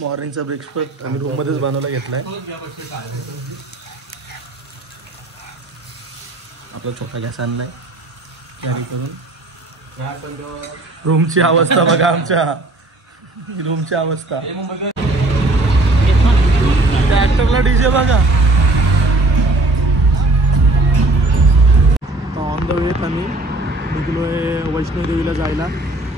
मॉर्निंगचा breakfast आम्ही room मध्येच बनवायला घेतलाय. आपला छोटा गॅस आणलाय कॅरी करून. रूमची अवस्था बघा आमच्या, रूमची अवस्था. ट्रॅक्टरला डीजे बघा. ऑन द वेत आम्ही निघलोय वैष्णोदेवीला जायला.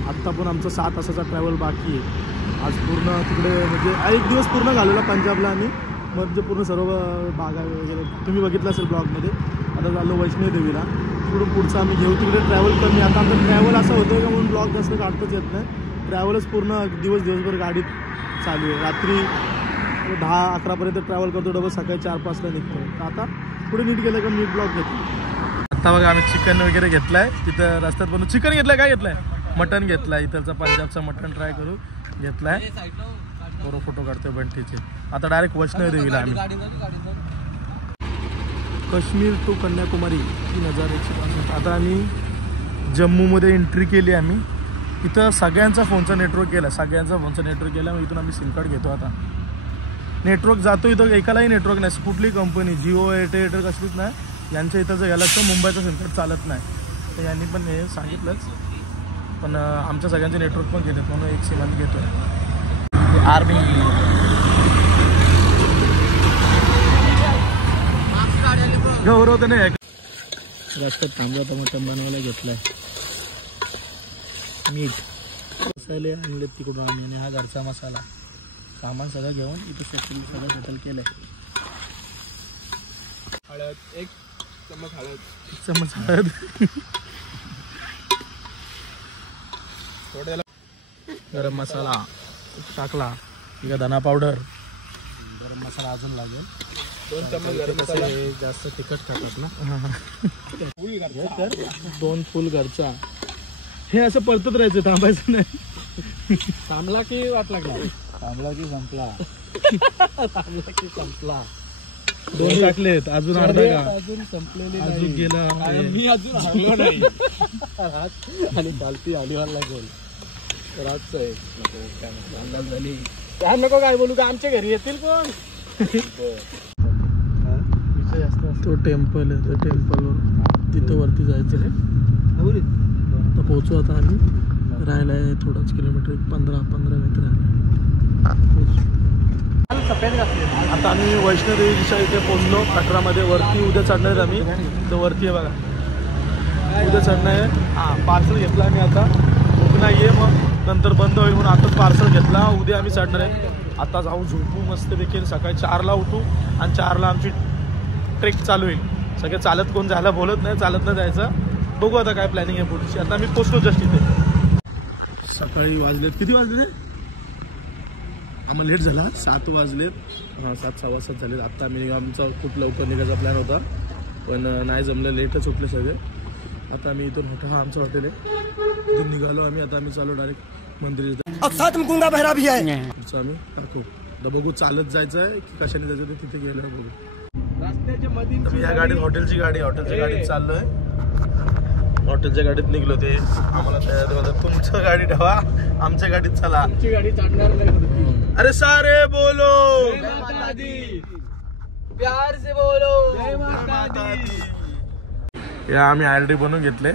आत्ता पण आमचा 7 तासाचा ट्रॅव्हल बाकी आहे. आज पूर्ण तिकडे म्हणजे एक दिवस पूर्ण घालवला पंजाबला आम्ही. म्हणजे पूर्ण सर्व बागा वगैरे तुम्ही बघितलं असेल ब्लॉगमध्ये. आता चाललो वैष्णोदेवीला. तिकडून पुढचं आम्ही घेऊ तिकडे ट्रॅव्हल कमी. आता आमचं ट्रॅव्हल असं होतं का म्हणून ब्लॉग जास्त काढताच येत नाही. ट्रॅव्हलच पूर्ण दिवसभर गाडीत चालू आहे. रात्री 10-11पर्यंत ट्रॅव्हल करतो. डबल सकाळी 4-5ला निघतो. तर आता पुढे नीट गेलं का नीट ब्लॉग घेतो. आता बघा आम्ही चिकन वगैरे घेतलाय तिथं रस्त्यात बनवून. चिकन घेतलंय, काय घेतलंय? मटन घेतलाय. इथलचा पंजाबचा मटन ट्राय करू घेतलाय. बरोबर फोटो काढतोय बंटीचे. आता डायरेक्ट वैष्णोदेवीला आम्ही. काश्मीर टू कन्याकुमारी 3165. आता आम्ही जम्मूमध्ये एंट्री केली आम्ही. इथं सगळ्यांचा फोनचा नेटवर्क केला. सगळ्यांचा फोनचा नेटवर्क केला. मग इथून आम्ही सिम कार्ड घेतो. आता नेटवर्क जातो इथं एकालाही नेटवर्क नाही. कुठली कंपनी जिओ एअरटेल कसलीच नाही. यांच्या इथं जर याला तर मुंबईचा सिम कार्ड चालत नाही. तर यांनी पण हे सांगितलंच. पण आमच्या सगळ्यांचे नेटवर्क पण घेतात म्हणून एक सिम आम्ही घेतो आहे. आर्मी गौरव तर नाही रस्त्यात थांबला होता. मटण बनवायला घेतलाय. मीठ मसाले आणले तिकडून आम्ही आणि हा घरचा मसाला. सामान सगळं घेऊन इथं सगळं सेटल केलंय. हळद 1 चमच हळद. 1 चमच हळद. गरम मसाला टाकला. इकडे धना पावडर. गरम मसाला अजून लागेल. 2 चमच गरम मसाला. जास्त तिखट खातात ना. 2 फुल घरचा. हे असं परतत राहायचं, थांबायचं नाही. थांबला की वाट लागला. थांबला की संपला. थांबला की संपला. 2 टाकलेत अजून अर्धा का अजून संपलेले अजून गेला. मी अजून हरलो नाही. आणि चालती अलिवाल लागेल. रातचं आहे अंदाज झाली. काय नको काय बोलू का आमच्या घरी येतील कोण. तो टेम्पल आहे. त्या टेम्पलवर तिथं वरती जायचं आहे. आता पोहोचू. आता आम्ही राहायला आहे थोडाच किलोमीटर 15 मीटर राहिला. आता आम्ही वैष्णोदेवीच्या इथे पोहोचलो 18मध्ये. वरती उद्या चढणार आम्ही. तर वरती आहे बघा उद्या चढणं आहे. हां पार्सल घेतला आम्ही. आता भूक नाही आहे मग नंतर बंद होईल म्हणून आताच पार्सल घेतला. उद्या आम्ही चढणार आहे. आता जाऊ झोपू मस्तपैकी. सकाळी 4ला उठू आणि 4ला आमची ट्रेक चालू होईल. सगळे चालत कोण जायला बोलत नाही. चालत नाही जायचं. बघू आता काय प्लॅनिंग आहे पुढची. आता आम्ही पोचलो जस्ट इथे. सकाळी वाजलेत किती वाजले आम्हाला लेट झाला. 7 वाजलेत. हां 7-7:15 झालेत. आत्ता आम्ही आमचा खूप लवकर निघायचा प्लॅन होता पण नाही जमलं. लेटच उठले सगळे. आता आम्ही इथून हा आमचं हॉटेल आहे. इथून निघालो आम्ही. आता आम्ही चालू डायरेक्ट मंदिर. आम्ही टाकू तर बघू चालत जायचं आहे की कशाने जायचं ते तिथे गेलं बघू. रस्त्याच्या मध्ये या गाडीत हॉटेलची गाडी. हॉटेलच्या गाडीत चाललोय. हॉटेलच्या गाडीत निघलो. ते आम्हाला म्हणतात तुमच्या गाडी ठेवा आमच्या गाडीत चला. आमची गाडी चालणार नाही. अरे सारे बोलो जय माता दी. प्यार से बोलो जय माता दी. या आम्ही आरडी बनवून घेतले.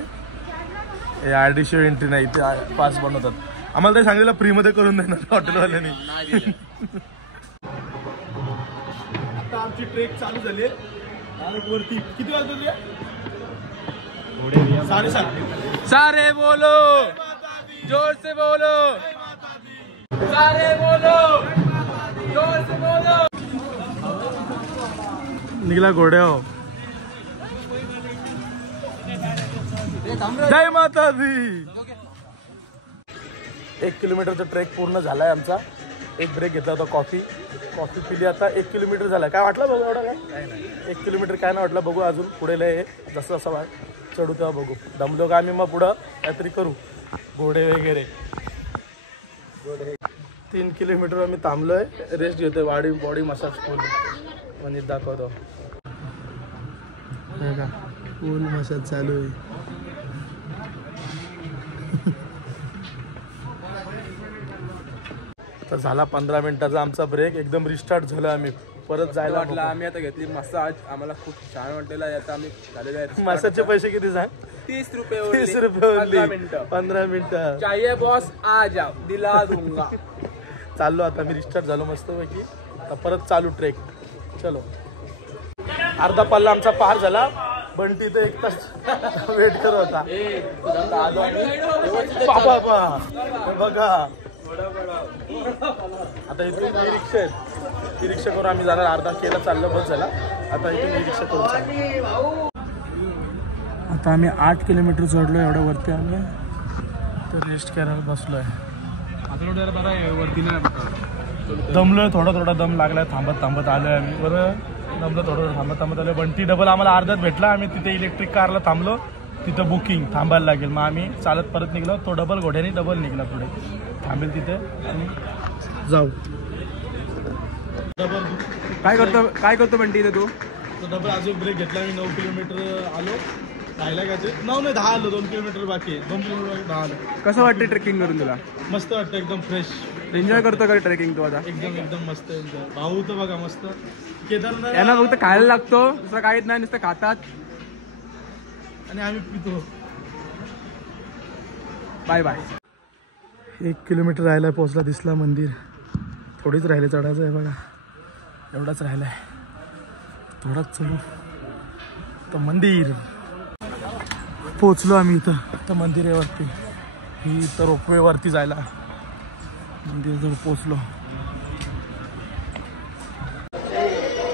आरडी शिवाय एंट्री नाही. ते पास बनवतात. आम्हाला ते सांगितलं फ्रीमध्ये करून देणार हॉटेलवाल्यांनी. आता आमची ट्रेक चालू झाली आहे वरती. किती वाजले 7:30. सारे बोलो जोर से बोलो. सारे बोलो जोर से बोलो. निघला घोड्या हो. जय माता दी. 1 किलोमीटरचा ट्रेक पूर्ण झालाय आमचा. एक ब्रेक घेतला होता. कॉफी पिली. आता 1 किलोमीटर झाला. काय वाटलं बघू एवढं काय 1 किलोमीटर काय नाही वाटलं. बघू अजून पुढे लय जसं जसं चढू तेव्हा बघू. दमलो का आम्ही मग पुढं काहीतरी करू घोडे वगैरे. 3 किलोमीटर आम्ही थांबलोय. रेस्ट घेतोय. बॉडी मसाज फुल दाखवतो. फुल मसाज चालू आहे. तर झाला 15 मिनिटाचा आमचा ब्रेक. एकदम रिस्टार्ट झालं. आम्ही परत जायला वाटलं. आम्ही आता घेतली मसाज. आम्हाला खूप छान वाटलेला. आता आम्ही झालेले आहेत. मसाजचे पैसे किती सांग? 30 रुपये. 30 रुपये 15 मिनिटं. चाहिए बॉस आ जाओ दिला दूंगा. चाललो आता मी. रिस्टार्ट झालो मस्तपैकी. आता परत चालू ट्रेक. चलो. अर्धा पल्ला आमचा पार झाला. बंटी तर 1 तास वेट करत होता. बघा आता इथून रिक्षा आहेत. ही रिक्षा करून आम्ही जाणार. अर्धा केला चाललं बस झाला. आता इथून रिक्षा करून चाललो. आता आम्ही 8 किलोमीटर चढलो. एवढ्या वरती आम्ही तर रेस्ट करायला बसलोय. वरती नाही दमलोय. थोडा दम लागलाय. थांबत आलोय आम्ही. बरं दमलं थोडं थांबत आलोय. बंटी डबल आम्हाला अर्ध्यात भेटला. आम्ही तिथे इलेक्ट्रिक कारला थांबलो. तिथं बुकिंग थांबायला लागेल. मग आम्ही चालत परत निघलो. तो डबल घोड्याने डबल निघला पुढे. थांबेल तिथे आणि जाऊ. डबल काय करतो बंटी इथे तू? तो डबल अजून ब्रेक घेतला. मी 9 किलोमीटर आलो. राहिला घ्यायचे 9 नाही 10 आलो. 2 किलोमीटर बाकी. 2 किलोमीटर 10 आलो. कसं वाटतं ट्रेकिंग करून तुला? मस्त वाटतं. एकदम फ्रेश. एन्जॉय करतो का ट्रेकिंग तू आता? एकदम मस्त एन्जॉय. भाऊ तर बघा मस्त. केदारनाथ यांना फक्त खायला लागतो. दुसरं काहीच नाही. नुसतं खातात आणि आम्ही पितो. Bye bye. 1 किलोमीटर राहायला पोहोचला. दिसला मंदिर. थोडीच राहिले चढायचं आहे बघा. एवढाच राहिला आहे. थोडाच चढू तर मंदिर पोचलो आम्ही. इथं मंदिर आहे वरती. ही इथं रोपवे वरती जायला. मंदिराजवळ पोचलो.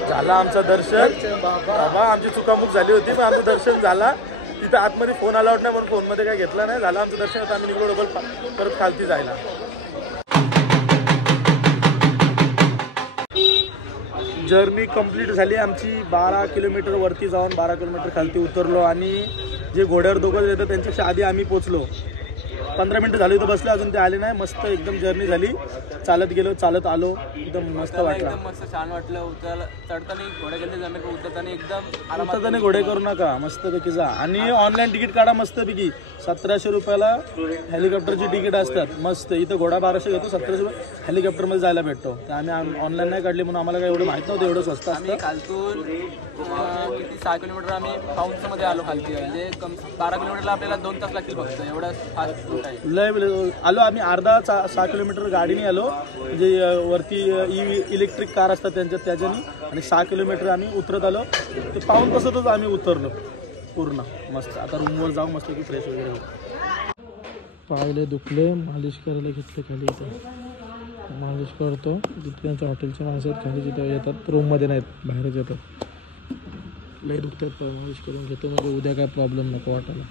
झाला आमचं दर्शन. बाबा आमची चुकामुक झाली होती. पण आमचं दर्शन झाला. तिथं आतमध्ये फोन अलाउड नाही म्हणून फोनमध्ये काय घेतला नाही. झालं आमचं दर्शन. आता आम्ही निघलो डबल परत खालती जायला. जर्नी कंप्लीट झाली आमची. 12 किलोमीटर वरती जाऊन 12 किलोमीटर खालती उतरलो. आणि जे घोड्यावर दोघं येतात त्यांच्यापेक्षा आधी आम्ही पोचलो. 15 मिनिटं झाली तर बसलो. अजून ते आले नाही. मस्त एकदम जर्नी झाली. चालत गेलो चालत आलो. एकदम मस्त वाटलं. एकदम मस्त छान वाटलं. चढताना घोडे गेले जमेल. उतरताना एकदम उतरताना घोडे करू नका. मस्तपैकी जा. आणि ऑनलाईन तिकीट काढा मस्तपैकी. 1700 रुपयाला हेलिकॉप्टरची तिकीट असतात. मस्त. इथं घोडा 1200 घेतो. 1700 रुपये हेलिकॉप्टरमध्ये जायला भेटतो. तर आम्ही ऑनलाईन नाही काढली म्हणून आम्हाला काय एवढं माहीत नव्हतं. एवढं स्वस्त असतं. खालतून किती 6 किलोमीटर आम्ही पाऊंडमध्ये आलो खालती. म्हणजे 12 किलोमीटरला आपल्याला 2 तास लागतील फक्त. एवढा फास्ट रूट आहे. लय आलो आम्ही. अर्धा 6 किलोमीटर गाडीने आलो. म्हणजे वरती इलेक्ट्रिक कार असतात त्याच्याने. आणि 6 किलोमीटर आम्ही उतरत आलो. ते पाहून तसंच आम्ही उतरलो पूर्ण. मस्त. आता रूमवर जाऊ मस्त की फ्रेश वगैरे होऊ. पावले दुखले. मालिश करायला घेतले खाली. इथं मालिश करतो. तिथे त्यांच्या हॉटेलचे माणसं आहेत खाली. तिथं येतात. रूममध्ये नाहीत बाहेरच येतात. लय दुखतात. मालिश करून घेतो म्हणजे उद्या काय प्रॉब्लेम नको वाटायला.